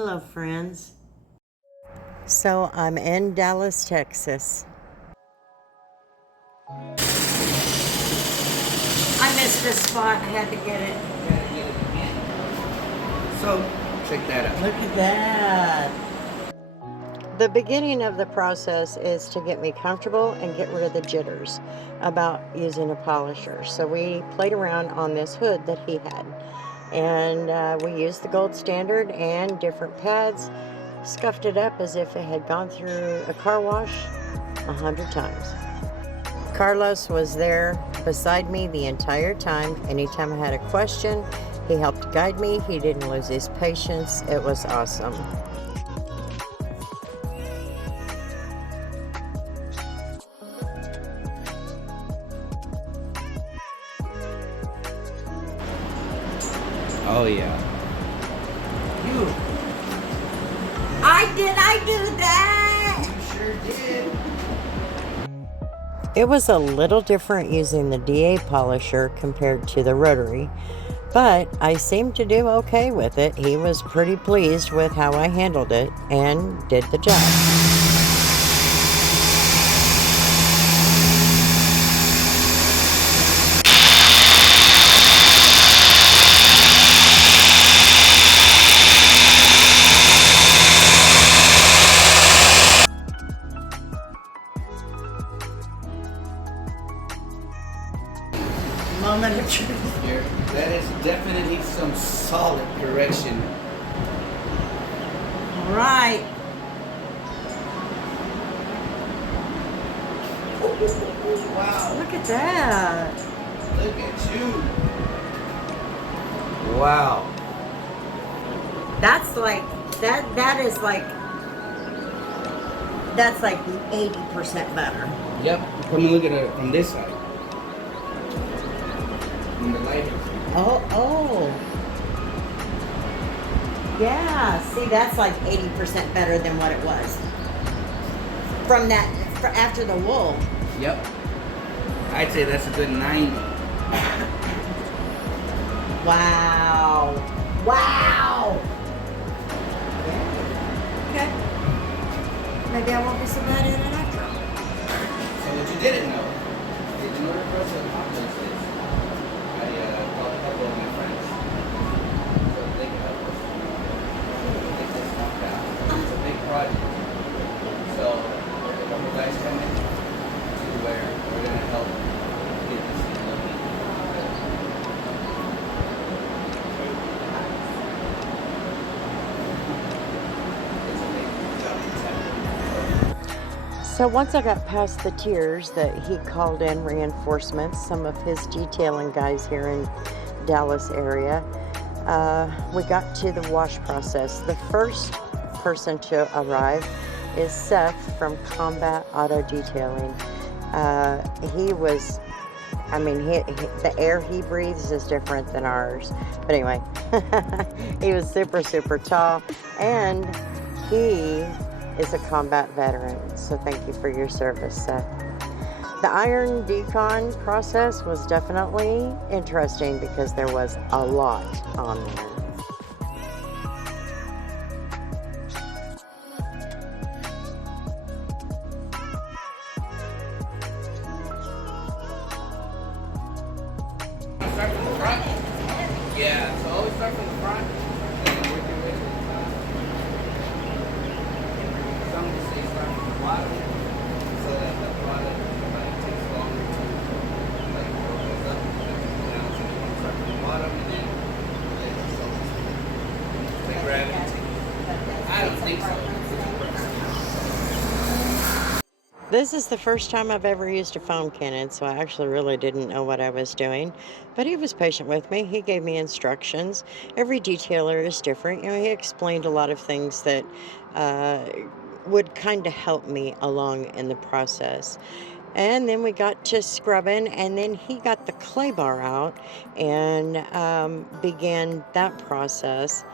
Hello, friends. So I'm in Dallas, Texas. I missed this spot. I had to get it. So, check that out. Look at that. The beginning of the process is to get me comfortable and get rid of the jitters about using a polisher. So we played around on this hood that he had. And we used the gold standard and different pads, scuffed it up as if it had gone through a car wash 100 times. Carlos was there beside me the entire time. Anytime I had a question, he helped guide me. He didn't lose his patience. It was awesome. Oh yeah. I do that? You sure did. It was a little different using the DA polisher compared to the rotary, but I seemed to do okay with it. He was pretty pleased with how I handled it and did the job. Moment of truth. Here, that is definitely some solid correction. All right. Wow. Look at that. Look at you. Wow. That's like, that's like 80% better. Yep. Come and look at it from this side. From the lighting. Oh. Yeah, see, that's like 80% better than what it was. From that, after the wool. Yep. I'd say that's a good 90. Wow. Wow. Yeah. Okay. Maybe I won't be so bad at it after all. So what you didn't know is in order for us to accomplish this, I called a couple of my friends so they can help us get this knocked out. It's a big project. So a couple of guys coming to where we're going to help get this thing looking good. It's a big job to tackle. So once I got past the tiers that he called in reinforcements, some of his detailing guys here in Dallas area, we got to the wash process. The first person to arrive is Seth from Combat Auto Detailing. He was, the air he breathes is different than ours. But anyway, he was super, super tall, and he is a combat veteran. So thank you for your service, Seth. The iron decon process was definitely interesting because there was a lot on there. Start from the front? Yeah, so always start from the front and work your way to the top. Some would say start from the bottom so that the product takes longer to roll those up. Now, so you want to start from the bottom and then let yourself take gravity. I don't think so. This is the first time I've ever used a foam cannon, so I actually really didn't know what I was doing. But he was patient with me. He gave me instructions. Every detailer is different. He explained a lot of things that would kind of help me along in the process. And then we got to scrubbing, and then he got the clay bar out and began that process.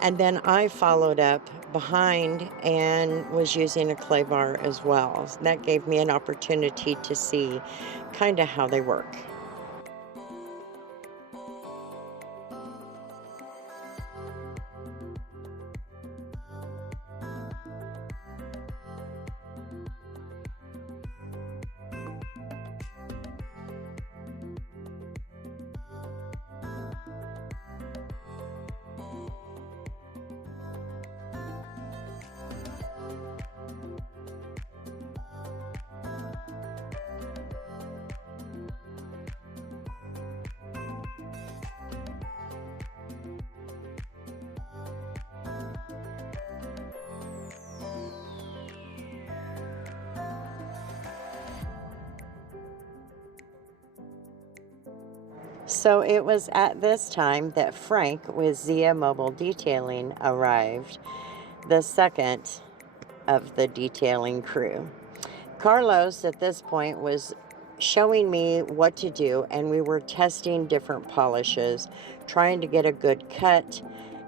And then I followed up behind and was using a clay bar as well. That gave me an opportunity to see kind of how they work. So it was at this time that Frank with Zia Mobile Detailing arrived, the second of the detailing crew. Carlos at this point was showing me what to do, and we were testing different polishes, trying to get a good cut,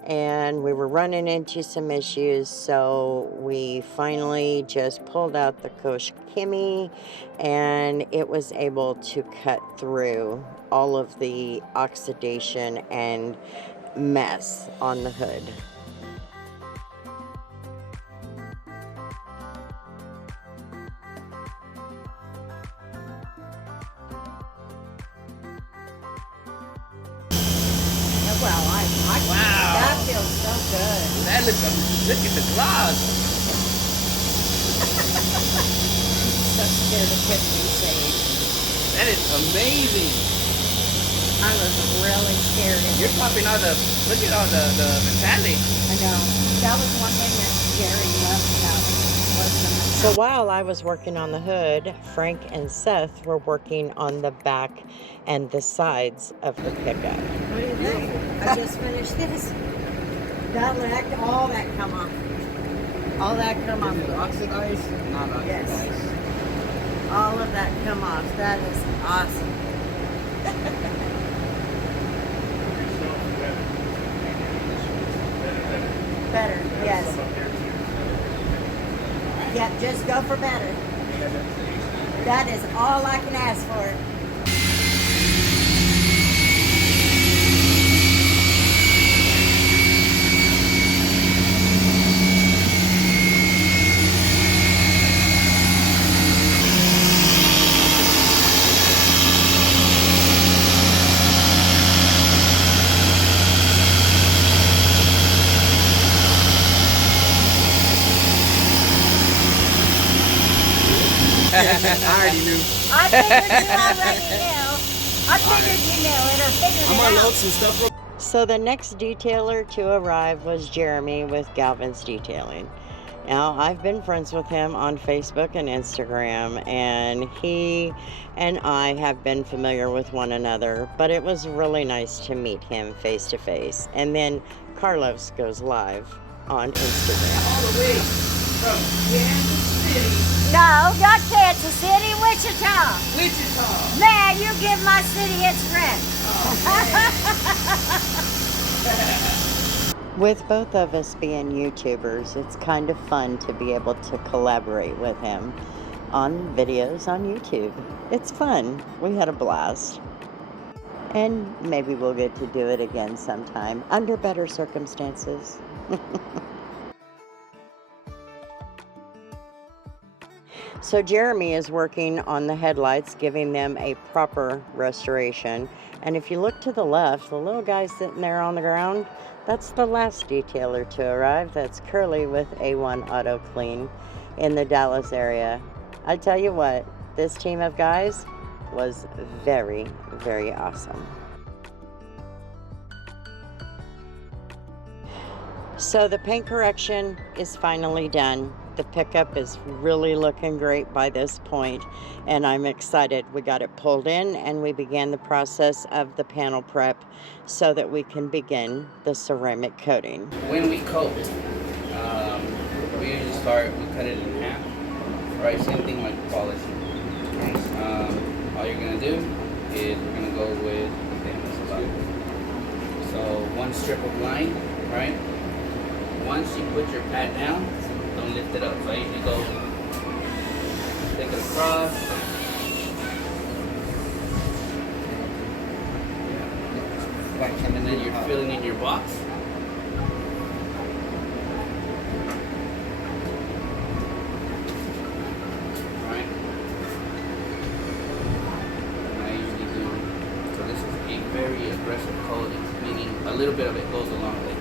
and we were running into some issues, so we finally just pulled out the Kosh Kimi, and it was able to cut through all of the oxidation and mess on the hood. Well, Wow. that feels so good. That looks, look at the gloss. So scared of putting these in. That is amazing. I was really scared of You're it. popping all the, look at all the metallic. I know. That was one thing that Gary loved about it. Was the So while I was working on the hood, Frank and Seth were working on the back and the sides of the pickup. What do you think? I just finished this. That let all that come off. All that come off. Is it oxidized? Not oxidized. Yes. All of that come off. That is awesome. Better, yes. Yeah, just go for better. That is all I can ask for. I already knew. I figured you already knew. I figured you knew it or figured I'm it gonna out. load some stuff real. So the next detailer to arrive was Jeremy with Galvan's Detailing. Now, I've been friends with him on Facebook and Instagram, and he and I have been familiar with one another, but it was really nice to meet him face to face. And then Carlos goes live on Instagram. All the way from Kansas City, No, not Kansas City, Wichita. Wichita. Man, you give my city its rent. With both of us being YouTubers, it's kind of fun to be able to collaborate with him on videos on YouTube. It's fun. We had a blast. And maybe we'll get to do it again sometime under better circumstances. So Jeremy is working on the headlights, giving them a proper restoration. And if you look to the left, the little guy sitting there on the ground, that's the last detailer to arrive. That's Curly with A1 Auto Klean in the Dallas area. I tell you what, this team of guys was very, very awesome. So the paint correction is finally done. The pickup is really looking great by this point, and I'm excited. We got it pulled in, and we began the process of the panel prep so that we can begin the ceramic coating. When we coat, we usually start, we cut it in half, right? Same thing like polishing. All you're gonna do is we're gonna go with so one strip of line, right? Once you put your pad down, don't lift it up. So I usually go take it across. And then you're filling in your box. Alright. And I usually do, so this is a very aggressive coating, meaning a little bit of it goes a long way.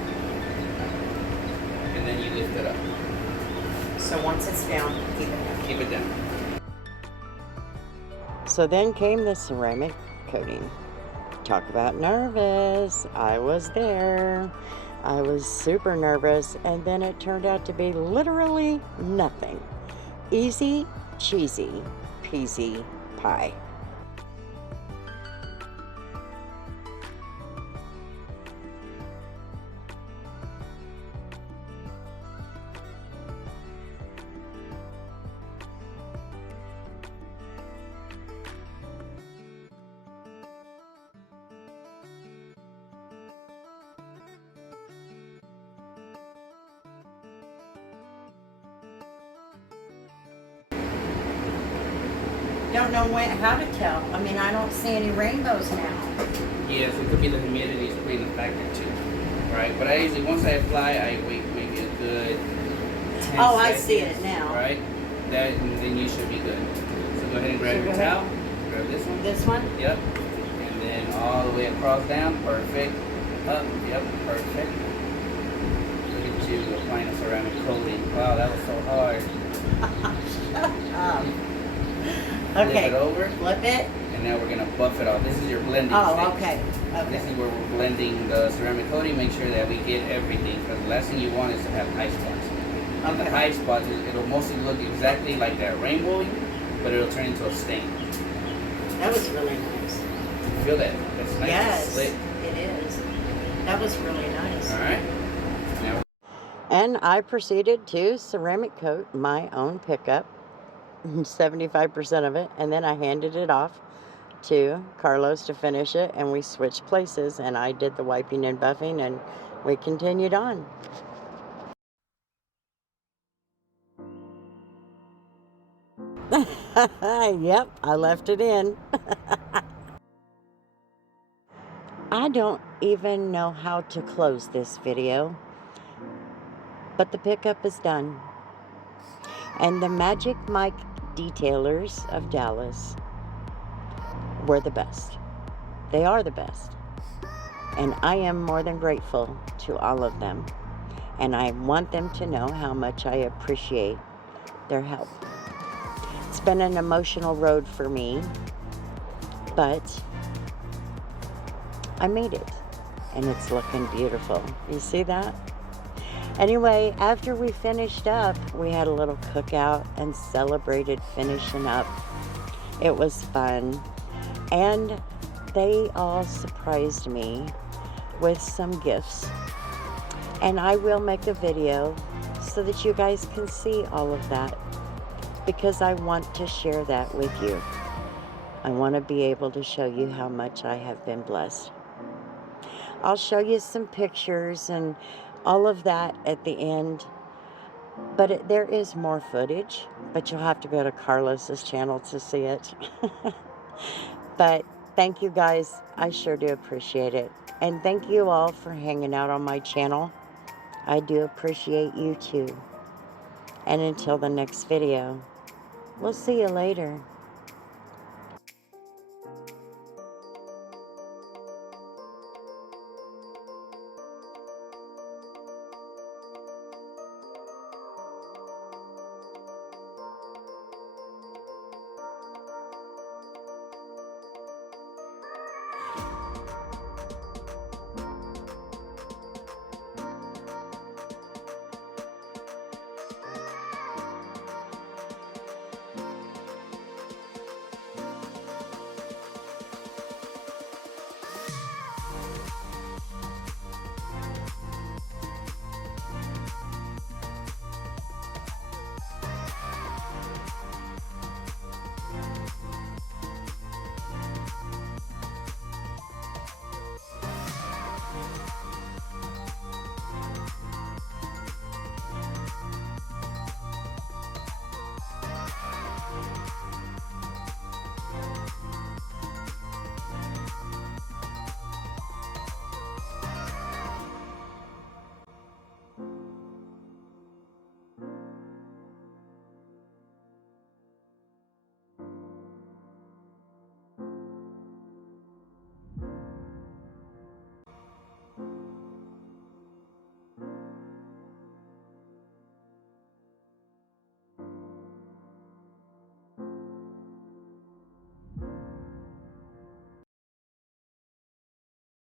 And then you lift it up. So once it's down, keep it down. Keep it down. So then came the ceramic coating. Talk about nervous. I was there. I was super nervous, and then it turned out to be literally nothing. Easy, cheesy, peasy pie. don't know how to tell. I mean, I don't see any rainbows now. Yes, it could be the humidity is playing a factor too. Right, but I usually, once I apply, I wait maybe a good 10 Oh, I seconds, see it now. Right, and then you should be good. So go ahead and grab your towel. Grab this one. This one? Yep. And then all the way across down. Perfect. Up. Yep. Perfect. Look at you applying a ceramic coating. Wow, that was so hard. Flip Okay. it over. Flip it. And now we're gonna buff it off. This is your blending Oh, stage. okay. This Okay. is where we're blending the ceramic coating. Make sure that we get everything, because the last thing you want is to have high spots. And the Okay. high spots, it'll mostly look exactly like that rainbow, but it'll turn into a stain. That was really nice. Feel that? That's nice and Yes, slick. it is. That was really nice. All right. Now, And I proceeded to ceramic coat my own pickup, 75% of it, and then I handed it off to Carlos to finish it, and we switched places, and I did the wiping and buffing, and we continued on. Yep, I left it in. I don't even know how to close this video, but the pickup is done. And the Magic Mike Detailers of Dallas were the best. They are the best. And I am more than grateful to all of them. And I want them to know how much I appreciate their help. It's been an emotional road for me, but I made it. And it's looking beautiful. You see that? Anyway, after we finished up, we had a little cookout and celebrated finishing up. It was fun. And they all surprised me with some gifts. And I will make a video so that you guys can see all of that, because I want to share that with you. I want to be able to show you how much I have been blessed. I'll show you some pictures and all of that at the end. But there is more footage, but you'll have to go to Carlos's channel to see it. But thank you guys. I sure do appreciate it. And thank you all for hanging out on my channel. I do appreciate you too. And until the next video, we'll see you later.